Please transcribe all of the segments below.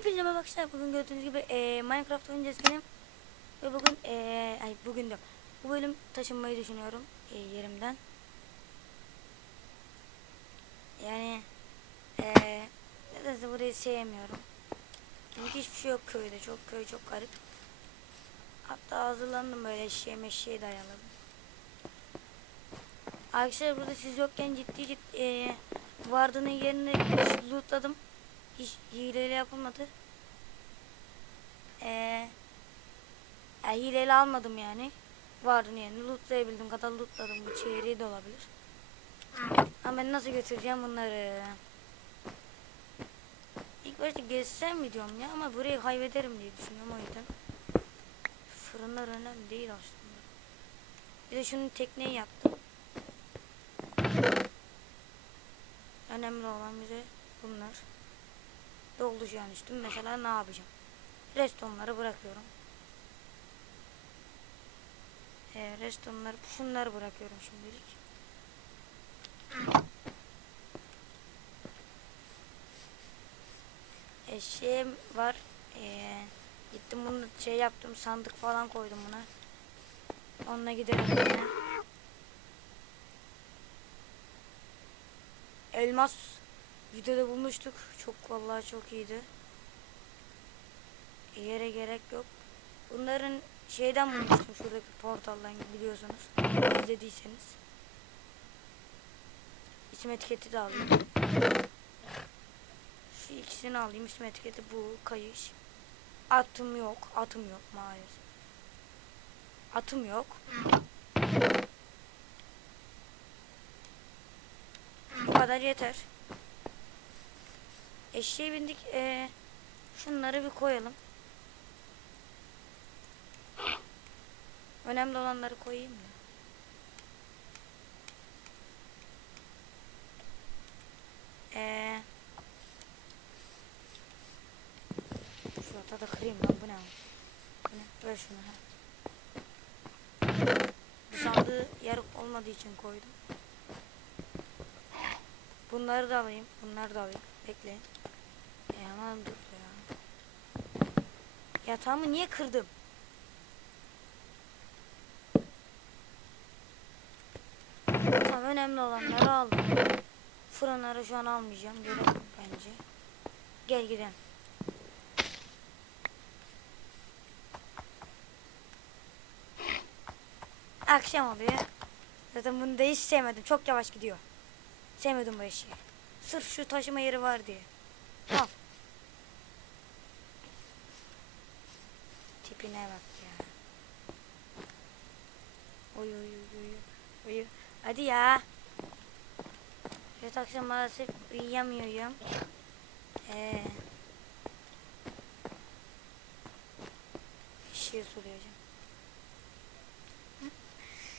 Hepinize merhaba arkadaşlar. Bugün gördüğünüz gibi eee, Minecraft oynayacağız benim. Ve bugün eee, ay bugün diyorum. Bu bölüm taşınmayı düşünüyorum eee, yerimden. Yani eee nedense burayı sevmiyorum. Çünkü hiçbir şey yok köyde. Çok köy çok garip. Hatta hazırlandım böyle eşeğe meşeğe dayanalım. Arkadaşlar burada siz yokken ciddi ciddi eee vardığının yerine lootladım. Hileyle yapılmadı. Ee, ya hileyle almadım yani. Vardığının yerine lootlayabildim kadar lootladım. Bu çeyreği de olabilir. Ama ben nasıl götüreceğim bunları? İlk başta gezsem mi diyorum ya ama burayı kaybederim diye düşünüyorum o yüzden. Fırınlar önemli değil aslında. Bir de şunun tekneyi yaptım. Önemli olan bize bunlar. Doldu şu üstüm. Mesela ne yapacağım? Restonları bırakıyorum. Ee, restonları, şunları bırakıyorum şimdilik. Eşeğim var. Ee, gittim bunu şey yaptım. Sandık falan koydum buna. Onunla gidelim. Elmas videoda bulmuştuk. Çok vallahi çok iyiydi. Yere gerek yok. Bunların şeyden bulmuştum şuradaki portaldan biliyorsunuz. İzlediyseniz. İsim etiketi de alayım. Şu ikisini alayım. İsim etiketi bu. Kayış. Atım yok. Atım yok maalesef. Atım yok. Bu kadar yeter. Eşeğe bindik. Ee, şunları bir koyalım. Önemli olanları koyayım da. Ee, şu ata da kırayım lan bu ne? Bu ne? Ver şunu ha. Bu sandığı yer olmadığı için koydum. Bunları da alayım. Bunları da alayım. Bekleyin. E aman dur ya. Yatağımı niye kırdım? Tamam önemli olanları aldım. Fırınları şu an almayacağım. Gerek yok bence. Gel gidelim. Akşam oluyor. Zaten bunu da hiç sevmedim. Çok yavaş gidiyor. Sevmedim bu eşeği. Sırf şu taşıma yeri var diye. Al. Tipine bak ya. Oy oy oy oy. Oy. Hadi ya. Evet akşam maalesef uyuyamıyorum. Ee, eşeği sulayacağım.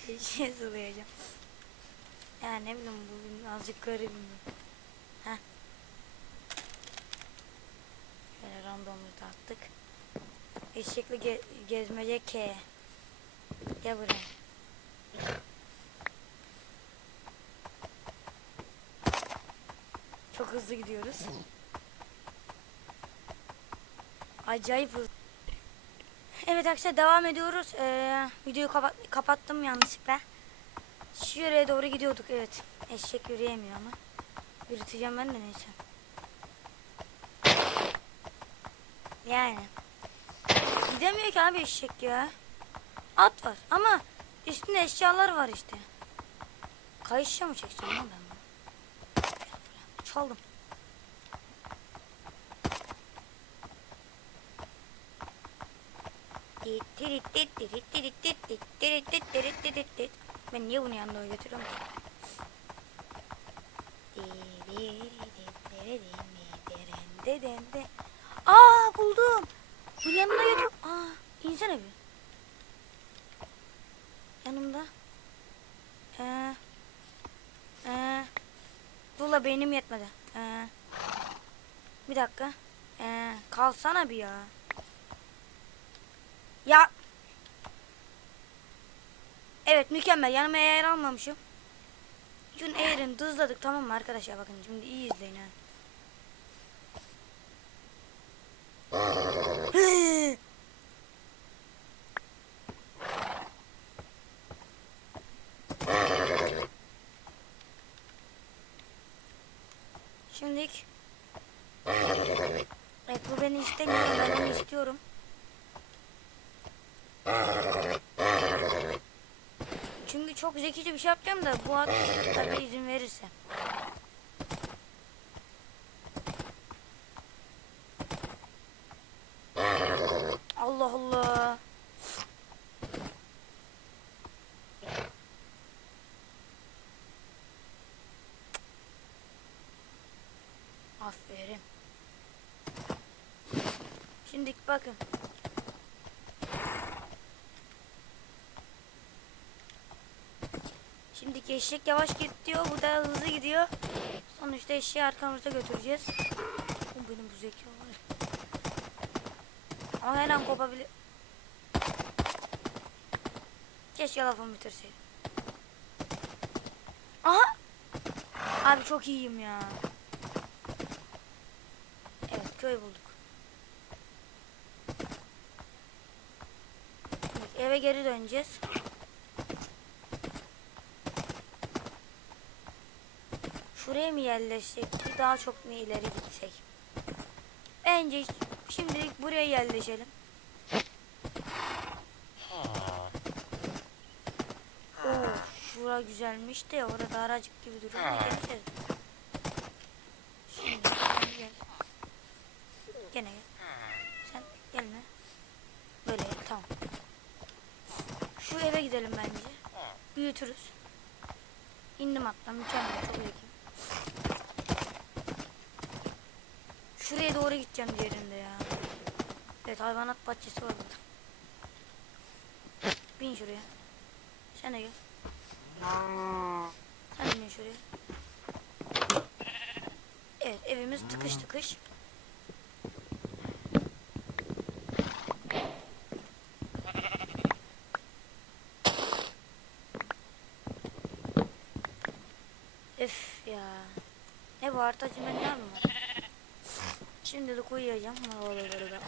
eşeği sulayacağım. Ya ne bileyim bugün azıcık garibim. Heh. Şöyle randomlu da attık. Eşekli ge gezmece K. Gel buraya. Çok hızlı gidiyoruz. Acayip hızlı. Evet arkadaşlar devam ediyoruz. Ee, videoyu kapat kapattım yanlışlıkla. Şu yere doğru gidiyorduk evet. Eşek yürüyemiyor ama. Yürüteceğim ben de neyse. Yani. Gidemiyor ki abi eşek ya. At var ama üstünde eşyalar var işte. Kayışa mı çekeceğim lan ben bunu? Çaldım. Ben niye bunu yanına götürüyorum ki? Aa buldum. Bunu yanına götür. Aa insene bir. Yanımda. Ee, ee, Dula beynim yetmedi. Ee, bir dakika. Ee, kalsana bir ya. Ya. Evet mükemmel. Yanıma eğer almamışım. Gün eğerin dızladık tamam mı arkadaşlar bakın şimdi iyi izleyin ha. Şimdilik Evet bu beni istemiyor. Ben onu istiyorum. Çünkü çok zekice bir şey yapacağım da bu at tabii izin verirse. Allah Allah. Aferin. Şimdi bakın. Şimdi eşek yavaş gidiyor. Bu da hızlı gidiyor. Sonuçta eşeği arkamızda götüreceğiz. O benim bu zeka var. Ama her an kopabilir. Keşke lafımı bitirseydim. Aha! Abi çok iyiyim ya. Köy bulduk. Evet, eve geri döneceğiz. Şuraya mı yerleşsek? Bir daha çok mu ileri gitsek? Bence şimdilik buraya yerleşelim. Oo, şura güzelmiş de orada aracık gibi duruyor. geleceğiz. Şimdi sen gel. Gene gel. Sen gelme. Böyle gel, tamam. Şu eve gidelim bence. Büyütürüz. İndim hatta mükemmel çok iyi. Şuraya doğru gideceğim diğerinde ya. Evet hayvanat bahçesi var burada. Bin şuraya. Sen de gel. Sen de bin şuraya. Evet evimiz tıkış tıkış. Öf ya. Ne bu artacı menüler mi var? Şimdilik uyuyacağım. Havaları da.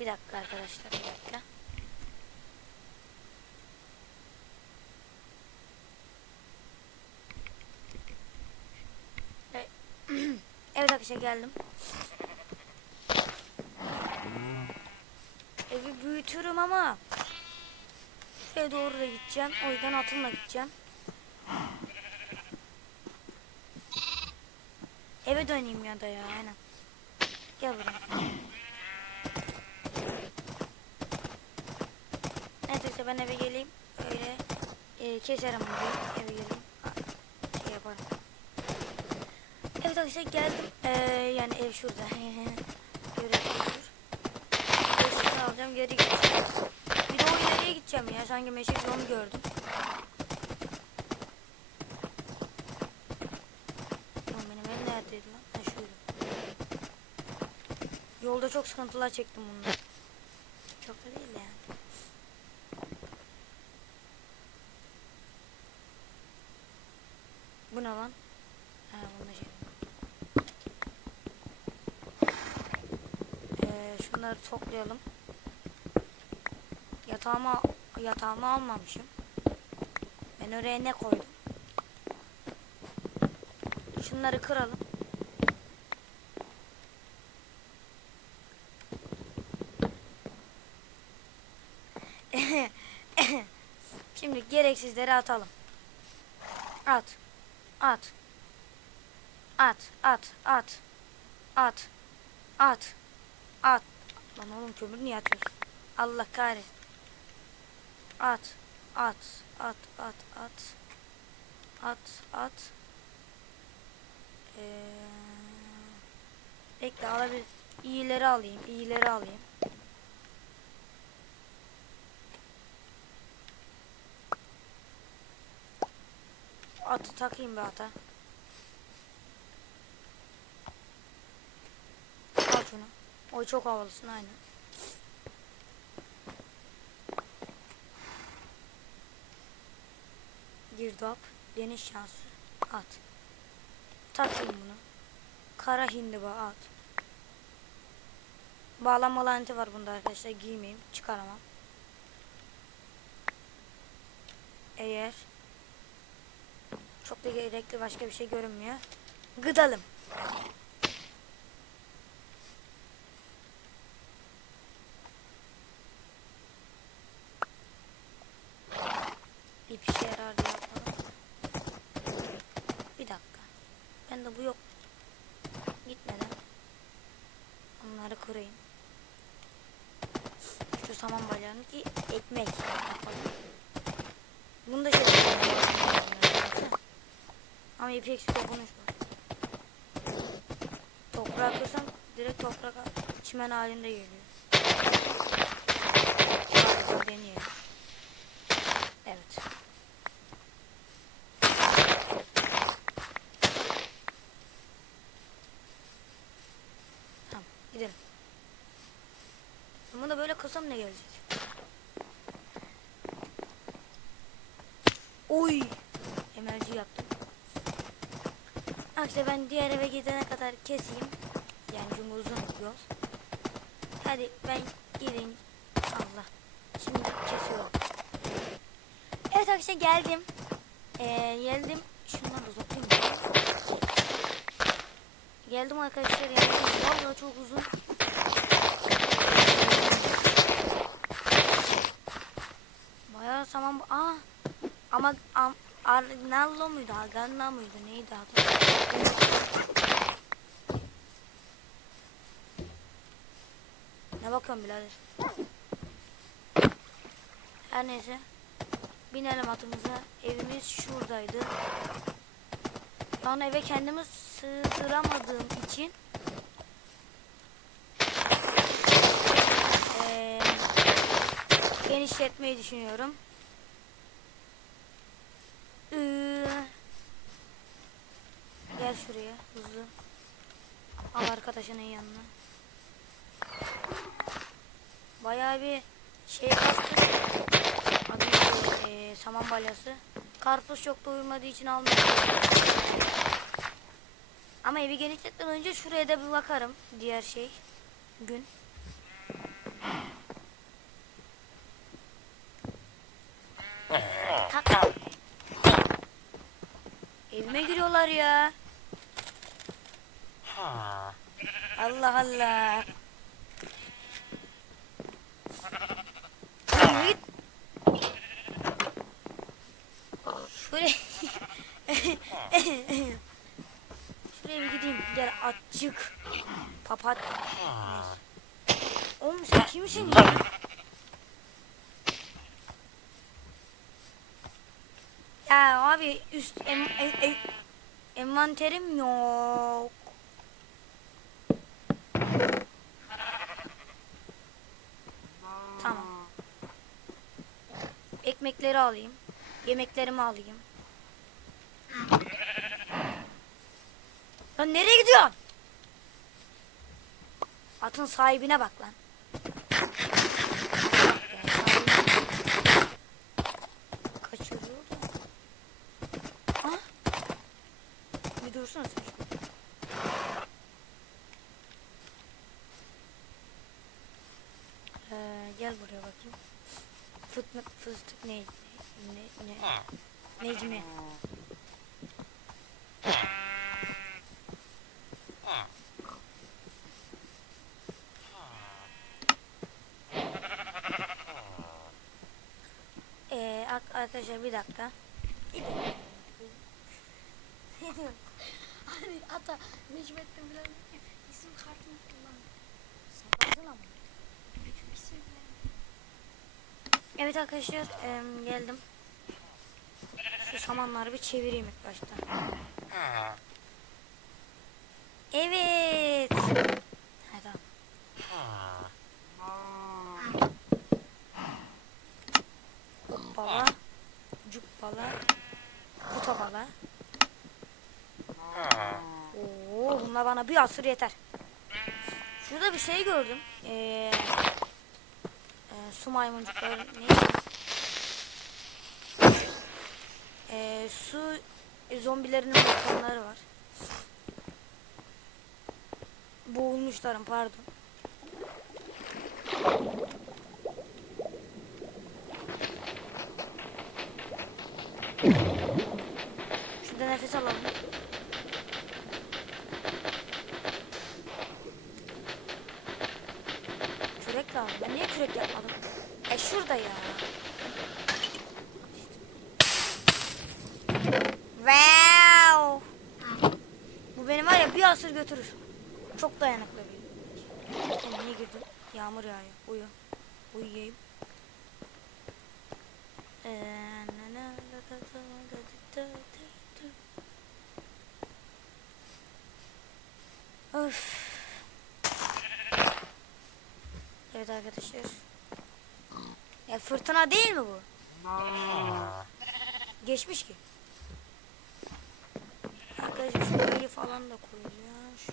Bir dakika arkadaşlar bir dakika. Evet. evet arkadaşlar geldim. Evi büyütürüm ama şuraya doğru da gideceğim. O yüzden atımla gideceğim. Eve döneyim ya da ya aynen. Gel buraya. Neyse ben eve geleyim. Öyle e, keserim bunu. Eve geleyim. Şey yaparım. Evet arkadaşlar geldim. Ee, yani ev şurada. Görüyorsunuz. Eşini alacağım geri gideceğim. Bir de o ileriye gideceğim ya. Sanki meşe yolu gördüm. Lan benim ev neredeydi lan? Ha şuydu. Yolda çok sıkıntılar çektim bundan. Çok da değil yani. Bu ne lan? Ha bunda şey. Ee, şunları toplayalım. Yatağıma yatağımı almamışım. Ben oraya ne koydum? Şunları kıralım. Şimdi gereksizleri atalım. At. At. At, at, at. At. At. At. Lan oğlum kömür niye atıyorsun? Allah kahretsin. At. At. At. At. At. At. At. Ee, bekle alabilir. İyileri alayım. iyileri alayım. Atı takayım bir ata. Al şunu. O çok havalısın aynen. Girdap. Deniz şansı. At. Takayım bunu. Kara hindiba at. Bağlama laneti var bunda arkadaşlar. Giymeyeyim. Çıkaramam. Eğer Çok da gerekli başka bir şey görünmüyor. Gıdalım. Bir işe yarar diye yapalım. Bir dakika. Ben de bu yok. Gitmeden. Onları kırayım. Şu saman balyağını ki ekmek yapalım. Bunu da şey Ama ipek su dokunuş var. Toprağa kırsam direkt toprak çimen halinde geliyor. Hadi deneyelim. Evet. Tamam gidelim. Bunu da böyle kırsam ne gelecek? Oy! Emelci yaptım. Arkadaşlar ben diğer eve gidene kadar keseyim. Yani çünkü uzun yol. Hadi ben gideyim. Allah. Şimdi kesiyorum. Evet arkadaşlar geldim. Ee, geldim. Şundan da uzatayım. Geldim arkadaşlar yani vallahi çok uzun. Bayağı saman. Aa. Ama am, Arnallo muydu? Haganla mıydı? Neydi adı? Bakıyorsun birader? Her neyse. Binelim atımıza. Evimiz şuradaydı. Ben eve kendimi sığdıramadığım için genişletmeyi düşünüyorum. Gel şuraya hızlı. Al arkadaşının yanına. Bayağı bir şey kastık. Adı? Ee, saman balyası. Karpuz çok doyurmadığı için almadım. Ama evi genişletmeden önce şuraya da bir bakarım. Diğer şey. Gün. Evime giriyorlar ya. Allah Allah. Yürü Git. Şuraya. Şuraya bir gideyim. Gel açık. Papat. Oğlum sen kimsin ya? Ya abi üst em, em, em, envanterim yok. Tamam. Ekmekleri alayım. Yemeklerimi alayım. Lan nereye gidiyorsun? Atın sahibine bak lan. Kaçırıyor. Bir dursana. Ee, gel buraya bakayım. Fıtmık fıstık ne? Ne? Necmi. Ee, arkadaşlar bir dakika. Hani ata Necmettin falan isim kartını kullan. Sakladın ama. Bütün isimleri. Evet arkadaşlar geldim. Şu samanları bir çevireyim ilk başta. Evet. Ha, tamam. Hoppala. Cuppala. Kutapala. Oo, bunlar bana bir asır yeter. Şurada bir şey gördüm. Ee, e, su maymuncukları neydi? Ee, su e, zombilerinin volkanları var. Boğulmuşlarım pardon. Şurada nefes alalım. götürür. Çok dayanıklı bir. Niye girdim? Yağmur yağıyor. Uyu. Uyuyayım. Öf. Evet arkadaşlar. Ya fırtına değil mi bu? Geçmiş ki. Arkadaşlar şu böyle falan da koyacağım. Şu.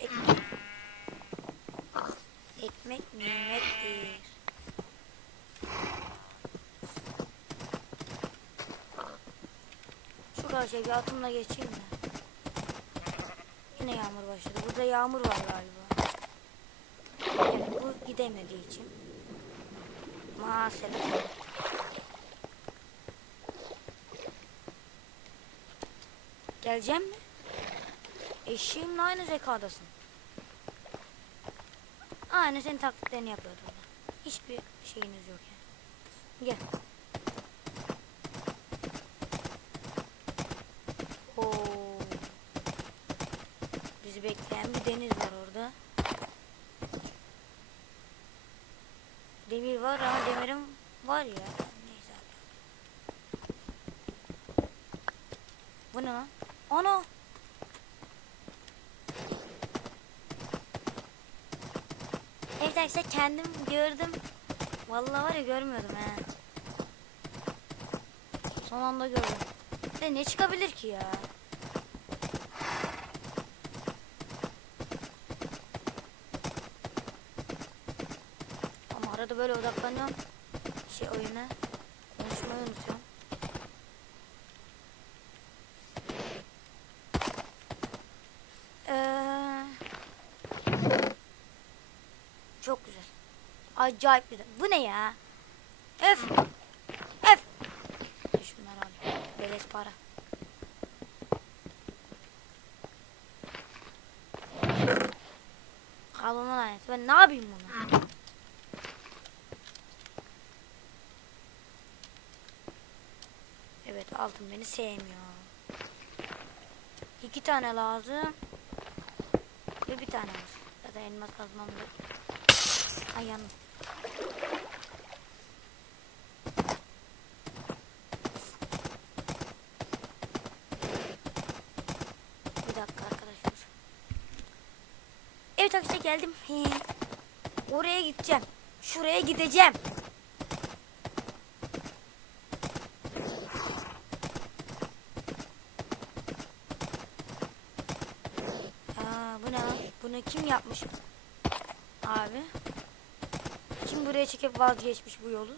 Ekmek. Ekmek nimettir. Şu karşıya bir atımla geçeyim de. Yine yağmur başladı. Burada yağmur var galiba. Evet bu gidemediği için. Maalesef. Geleceğim mi? Eşeğimle aynı zekadasın. Aynı senin taklitlerini yapıyordu orada. Hiçbir şeyiniz yok yani. Gel. Oo. Bizi bekleyen bir deniz var orada. Demir var ama demirim var ya. Neyse abi. Bu ne lan? Ana! Evet arkadaşlar kendim gördüm. Vallahi var ya görmüyordum he. Son anda gördüm. De ne çıkabilir ki ya? Ama arada böyle odaklanıyorum. Şey oyuna. Konuşmayı unutuyorum. Ee, çok güzel. Acayip güzel. Bu ne ya? Öf. Öf. Şunları al. Beleş para. Kalına lanet. Ben ne yapayım bunu? Evet altın beni sevmiyor. İki tane lazım. Ve bir tane. Ya da elmas kazmam yok. Ay. Bir dakika arkadaşlar. Evet arkadaşlar geldim. Oraya gideceğim. Şuraya gideceğim. Aa, bu ne? Bunu kim yapmış? Abi. Kim buraya çekip vazgeçmiş bu yolu?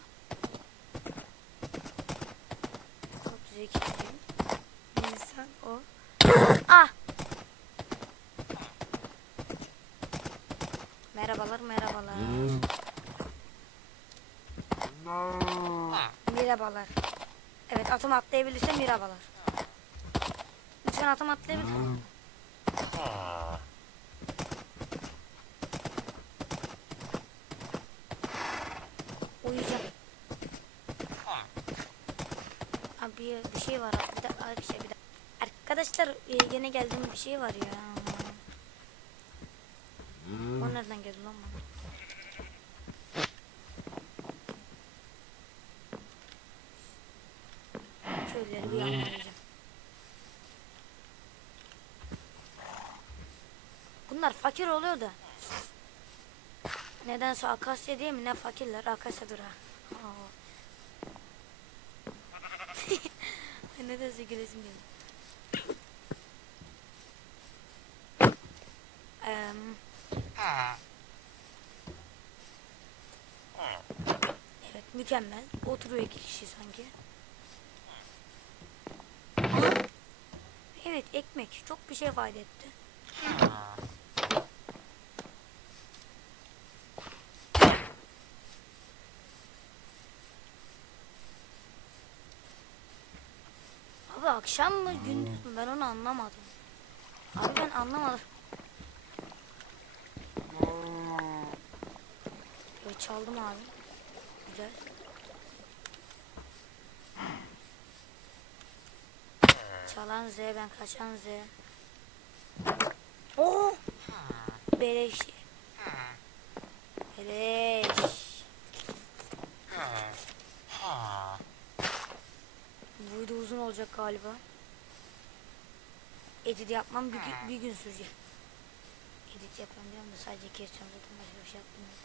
Çok zeki bir insan o. Ah! Merhabalar, merhabalar. Merhabalar. Evet, atım atlayabilirse merhabalar. Lütfen atım atlayabilir miyim? Uyuyacağım. Abi bir şey var. Bir de bir şey bir de. Arkadaşlar e, yine geldiğim bir şey var ya. O nereden geldi lan bana? Şöyle bir yağmalayacağım. Bunlar fakir oluyor da. Nedense Akasya değil mi? Ne fakirler? Akasyadır ha. Aa. Nedense gülesim geldi. Em, evet mükemmel. Oturuyor iki kişi sanki. Evet ekmek çok bir şey ifade etti. Akşam mı gündüz mü ben onu anlamadım. Abi ben anlamadım. Evet çaldım abi. Güzel. Çalan Z ben kaçan Z. Oo! Beleş. Beleş. Bu video uzun olacak galiba. Edit yapmam bir, gün- bir gün sürecek. Edit yapmam diyorum da sadece kesiyorum zaten başka bir şey yapmıyorum.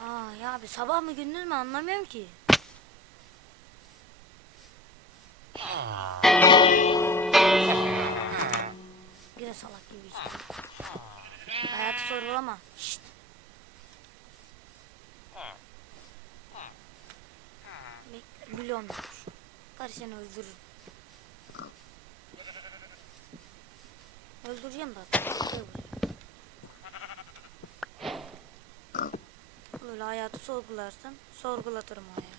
Aa ya abi sabah mı gündüz mü anlamıyorum ki. Salak gibi işte. Hayatı sorgulama. Şşt. Biliyorum. Karı seni öldürür. Öldüreceğim hatta. Böyle hayatı sorgularsan sorgulatırım hayatı.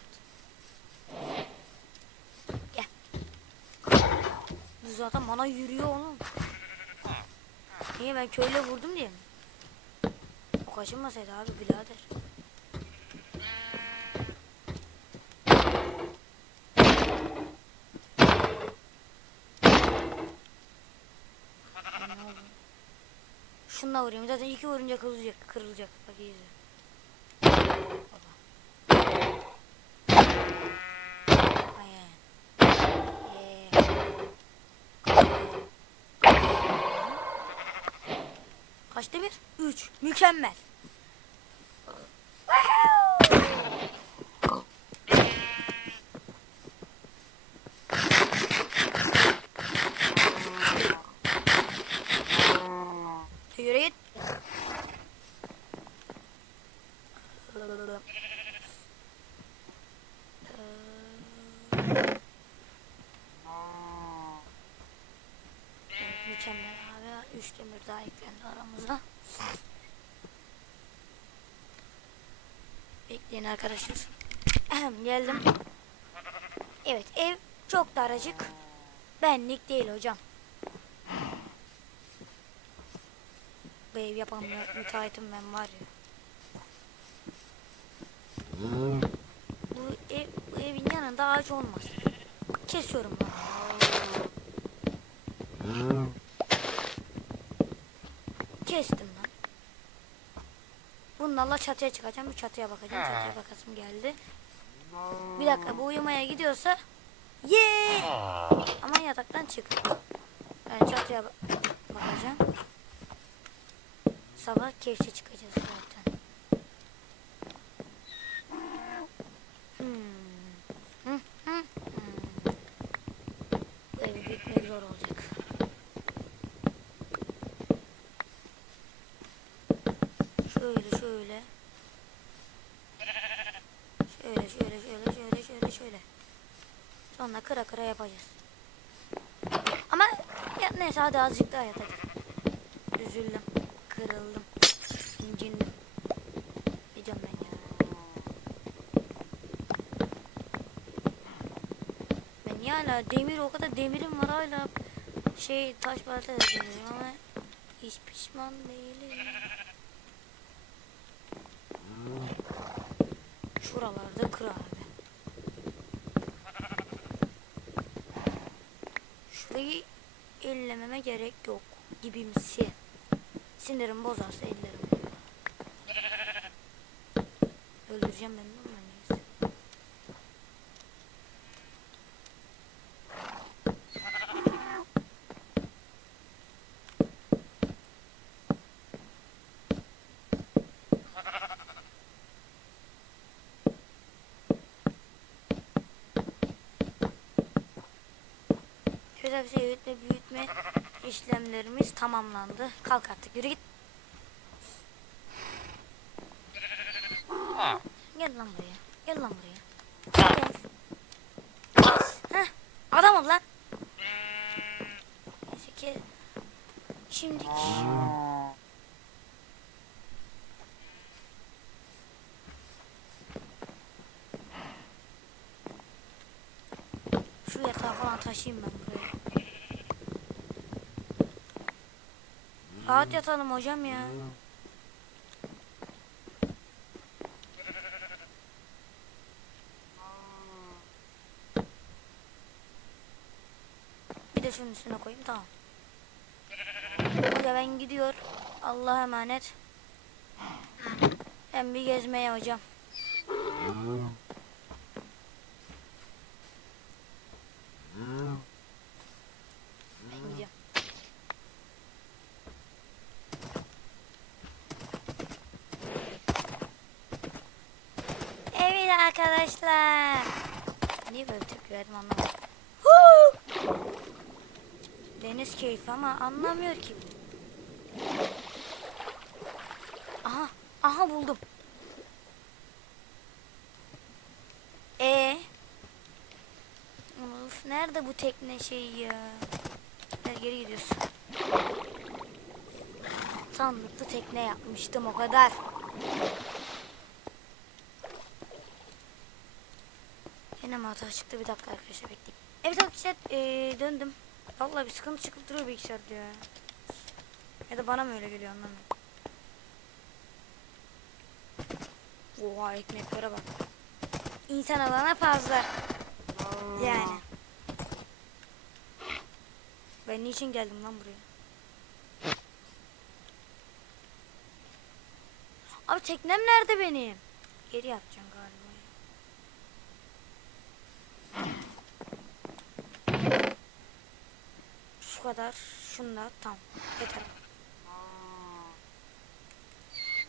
Gel. Bu zaten bana yürüyor oğlum. Niye ben köyle vurdum diye mi? O kaçınmasaydı abi birader. Şununla vurayım. Zaten iki vurunca kırılacak. Kırılacak. Bak iyi. Baba. Ay, ay. Ee. Kaçta bir? Üç. Mükemmel. Yürü git. Evet, mükemmel abi. Üç demir daha eklendi aramıza. Bekleyin arkadaşlar. Geldim. Evet ev çok daracık. Benlik değil hocam. Bu ev yapan mü- müteahhitim ben var ya. Bu, ev, bu evin yanında ağaç olmaz. Kesiyorum ben. Kestim lan. Bunlarla çatıya çıkacağım. Bir çatıya bakacağım. Çatıya bakasım geldi. Bir dakika bu uyumaya gidiyorsa ye Ama yataktan çık. Ben çatıya ba- bakacağım. Sabah keyifçi çıkacağız zaten. Hmm. Hı, hı, hı. Bu evi büyütmek zor olacak. Şöyle şöyle. Şöyle şöyle şöyle şöyle şöyle şöyle. Sonra kıra kıra yapacağız. Ama ya neyse hadi azıcık daha yat hadi. Üzüldüm. Kırıldım. incindim. Ne diyorum ben ya? Ben demir o kadar demirim var hala şey taş balta da deniyorum ama hiç pişman değilim. Şuralarda kır abi. Şurayı ellememe gerek yok gibimsi. Sinirim bozarsa ellerim. Öldüreceğim ben bunu neyse. Şöyle bir şey büyütme işlemlerimiz tamamlandı. Kalk artık yürü git. Gel lan buraya. Gel lan buraya. Gel. Heh, adam ol lan. ke Şimdi Şu yatağı falan taşıyayım ben buraya. Rahat yatalım hocam ya. Bir de şunun üstüne koyayım tamam. Hadi ben gidiyor. Allah'a emanet. Ben bir gezmeye hocam. Ben gidiyorum. Evet arkadaşlar. Niye böyle tepki verdim anlamadım. Deniz keyfi ama anlamıyor ki. Aha, aha buldum. E. Of, nerede bu tekne şeyi ya? Gel geri gidiyorsun. Sandıklı tekne yapmıştım o kadar. Yine mi hata çıktı? Bir dakika arkadaşlar bekleyin. Evet arkadaşlar eee, döndüm. Vallahi bir sıkıntı çıkıp duruyor bilgisayarda ya. Ya da bana mı öyle geliyor anlamıyorum. Oha ekmeklere bak. İnsan alana fazla. Yani. Ben niçin geldim lan buraya? Abi teknem nerede benim? Geri yapacağım galiba. Şu kadar. Şunda tam. Yeter.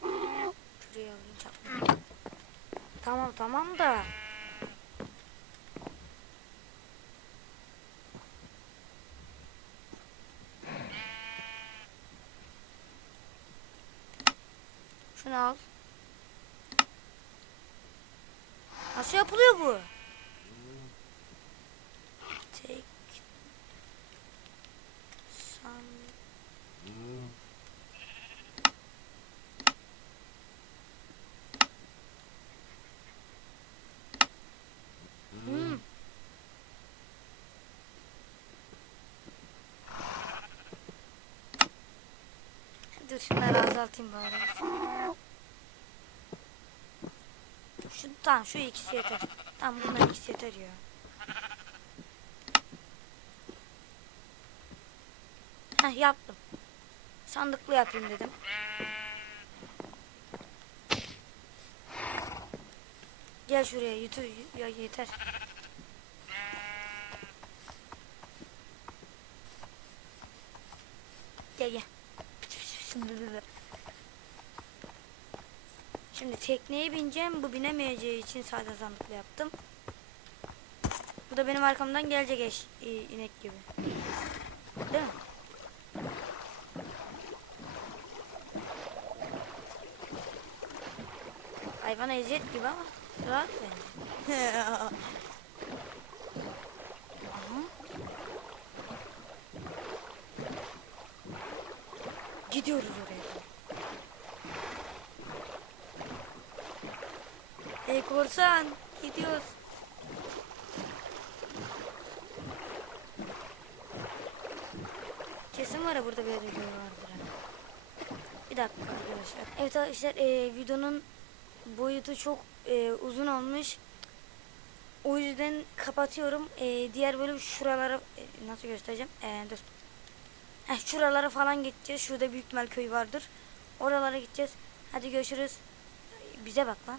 Şuraya çakma. Tamam tamam da. Şunu al. Nasıl yapılıyor bu? Tek san Hmm. Dur şunları azaltayım bari. Şu tamam şu ikisi yeter. Tamam bunlar ikisi yeter ya. Heh yaptım. Sandıklı yapayım dedim. Gel şuraya yutu ya yeter. Gel gel. Şimdi tekneye bineceğim. Bu binemeyeceği için sade sandıklı yaptım. Bu da benim arkamdan gelecek eş, inek gibi. Değil mi? Hayvana eziyet gibi ama rahat bence. Gidiyoruz oraya. Hey korsan gidiyoruz. Kesin var ya burada bir video vardır. Bir dakika arkadaşlar. Evet arkadaşlar e, videonun boyutu çok e, uzun olmuş. O yüzden kapatıyorum. E, diğer bölüm şuralara e, nasıl göstereceğim? E, dur. Heh, şuralara falan gideceğiz. Şurada büyük ihtimal köy vardır. Oralara gideceğiz. Hadi görüşürüz. Bize bak lan.